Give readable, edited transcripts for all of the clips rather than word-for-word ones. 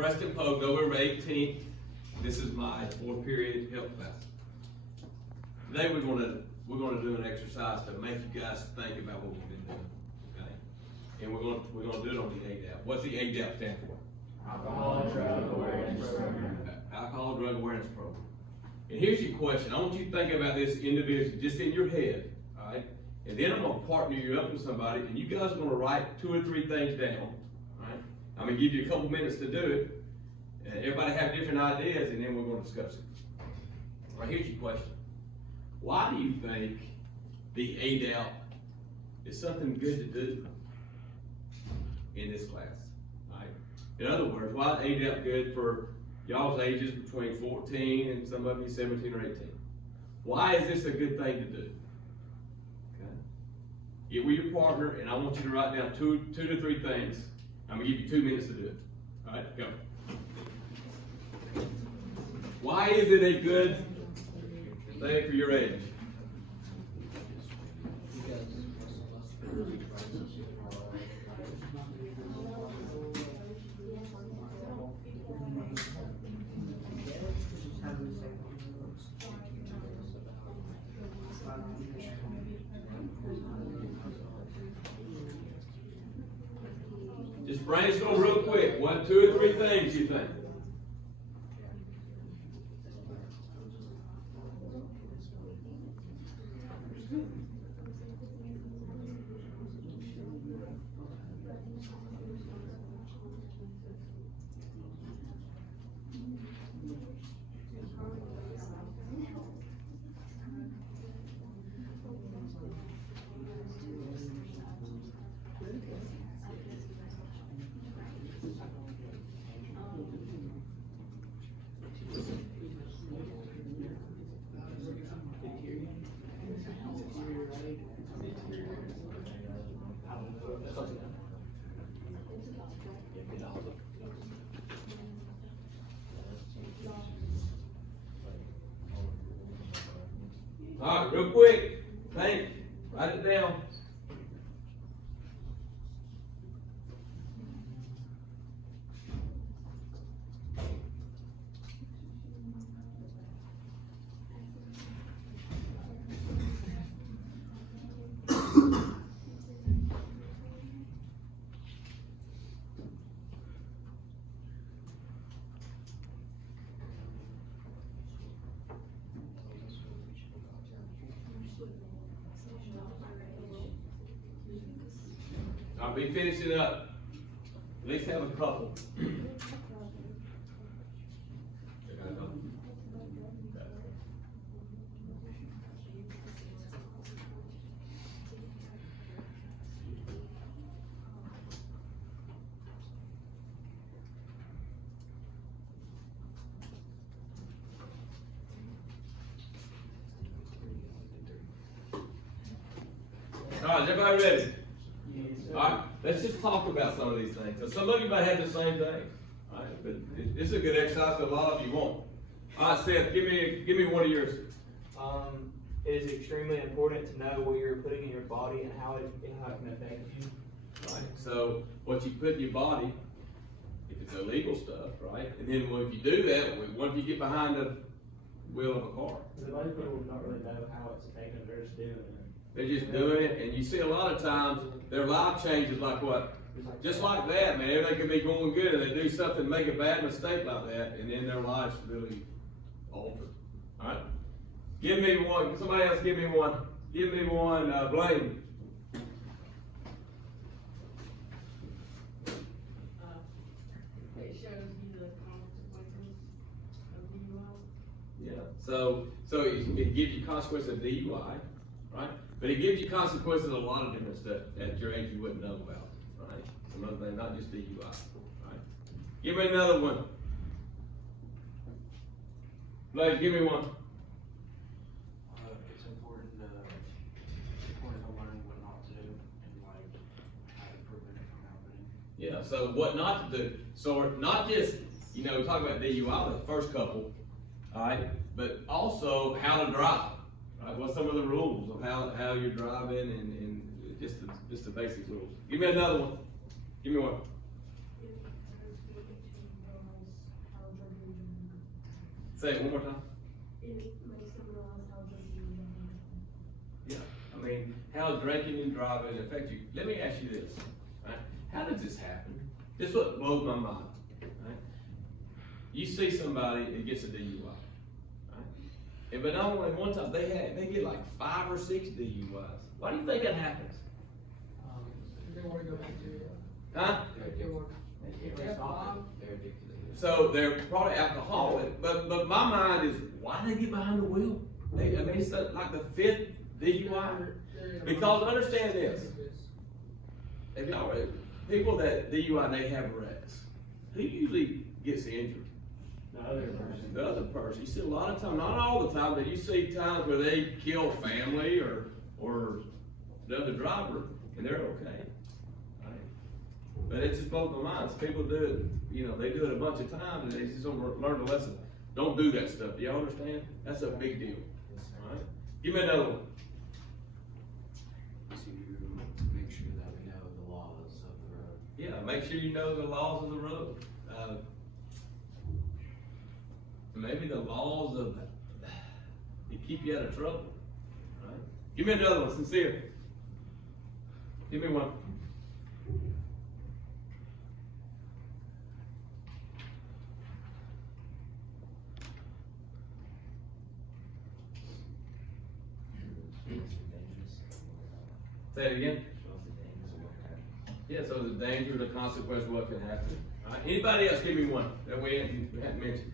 Preston Pogue, November 18th. This is my 4-period health class. Today we're gonna do an exercise to make you guys think about what we've been doing. Okay? And we're gonna do it on the ADAP. What's the ADAP stand for? Alcohol and Drug Awareness Program. Alcohol Drug Awareness Program. And here's your question. I want you to think about this individually, just in your head, all right? And then I'm gonna partner you up with somebody, and you guys are gonna write 2 or 3 things down, all right? I'm gonna give you a couple minutes to do it. And everybody have different ideas, and then we're gonna discuss it. All right, here's your question. Why do you think the ADAP is something good to do in this class? All right? In other words, why is ADAP good for y'all's ages between 14 and some of you 17 or 18? Why is this a good thing to do? Okay. Get with your partner, and I want you to write down 2 to 3 things. I'm gonna give you 2 minutes to do it. All right, go. Why is it a good thing for your age? Just brainstorm real quick. 1, 2, or 3 things you think. All right, real quick, think, write it down. I'll be finishing up. At least have a couple. All right, is everybody ready? All right, let's just talk about some of these things. So some of you might have the same thing, all right? But this is a good exercise that a lot of you won't. All right, Seth, give me one of yours. It is extremely important to know what you're putting in your body and how it can affect you. Right. So what you put in your body, if it's illegal stuff, right? And then if you do that, what if you get behind the wheel of a car? Because a lot of people don't really know how it's affecting. They're just doing it. They're just doing it, and you see a lot of times their life changes like what? Just like that, man. Everything could be going good, and they do something, make a bad mistake like that, and then their life's really altered. All right? Give me one. Somebody else give me one. Give me one, Blaine. It shows you the consequences of DUI. Yeah. So it gives you consequences of DUI, right? But it gives you consequences of a lot of different stuff at your age you wouldn't know about, right? Some other things, not just DUI, right? Give me another one. Blaze, give me one. It's important to learn what not to do and like how to prevent it from happening. Yeah, so what not to do. So not just, we talk about DUI, the first couple, all right, but also how to drive, right? What's some of the rules of how you're driving and just the basic rules. Give me another one. Give me one. Say it one more time. It makes them realize how good you are. Yeah, I mean, how drinking and driving affect you. Let me ask you this, right? How does this happen? This is what blows my mind, right? You see somebody that gets a DUI, right? And but not only one time, they get like 5 or 6 DUIs. Why do you think that happens? They wanna go back to it. Huh? They wanna. They're addicted to it. So they're probably alcoholic, but my mind is, why do they get behind the wheel? I mean, it's like the 5th DUI. Because understand this. If y'all, people that DUI, they have wrecks. Who usually gets injured? The other person. The other person. You see a lot of times, not all the time, but you see times where they kill family or the other driver, and they're okay. Right? But it just blows my mind. People do it, you know, they do it a bunch of times, and they just don't learn the lesson. Don't do that stuff. Do y'all understand? That's a big deal. All right? Give me another one. To make sure that we know the laws of the road. Yeah, make sure you know the laws of the road. Maybe the laws of to keep you out of trouble. Right? Give me another one, sincere. Give me one. Say it again. Yeah, so the danger, the consequence, what can happen. All right, anybody else give me one that we hadn't mentioned?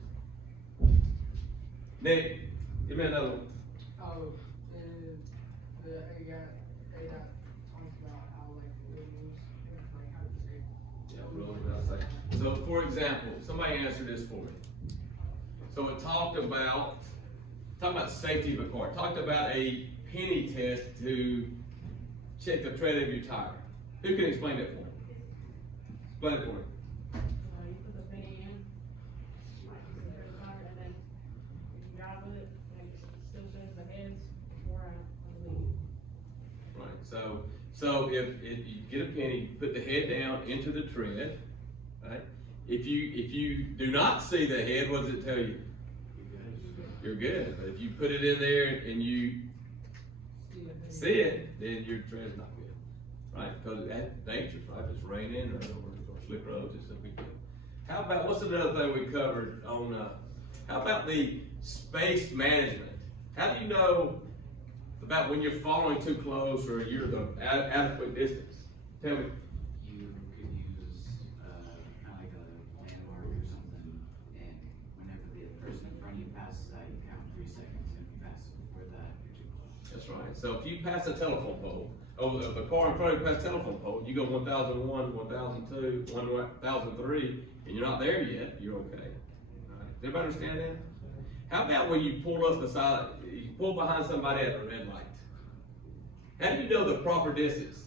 Nick, give me another one. Oh, and the ADOT talks about how like rules, like how to say. Yeah, rules about safety. So for example, somebody answer this for me. So it talked about safety of a car. It talked about a penny test to check the tread of your tire. Who can explain that for me? Explain it for me. You put the penny in, like you said, there's a tire, and then if you drive with it, and it still says the heads before I believe. Right, so if you get a penny, put the head down into the tread, right? If you do not see the head, what does it tell you? You're good. But if you put it in there and you see it, then your tread's not good, right? Because that's dangerous, right? If it's raining or slick roads, it's a big deal. How about, what's another thing we covered on, how about the space management? How do you know about when you're following too close or you're the adequate distance? Tell me. You could use, kind of like a landmark or something, and whenever the person in front of you passes that, you count 3 seconds, and if you pass it before that, you're too close. That's right. So if you pass a telephone pole, or the car in front of you passes a telephone pole, you go 1001, 1002, 1003, and you're not there yet, you're okay. All right. Does everybody understand that? How about when you pull up beside, you pull behind somebody at a red light? How do you know the proper distance?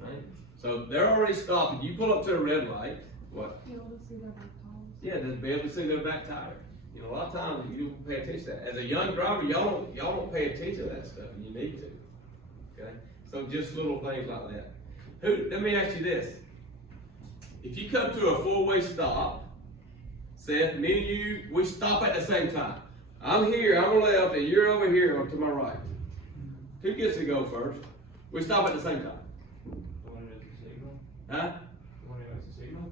Right? So they're already stopping. You pull up to a red light, what? Be able to see their back tires. Yeah, to be able to see their back tire. You know, a lot of times you don't pay attention to that. As a young driver, y'all don't pay attention to that stuff, and you need to. Okay? So just little things like that. Let me ask you this. If you come to a four-way stop, Seth, me and you, we stop at the same time. I'm here, I'm on the left, and you're over here to my right. Who gets to go first? We stop at the same time. The one with the signal? Huh? The one who has the signal?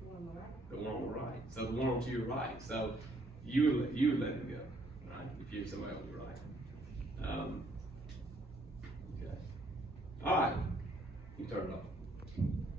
One on the right. The one on the right. So the one to your right. So you would let him go, right? If you're somebody on your right. Okay. All right. You turn it off.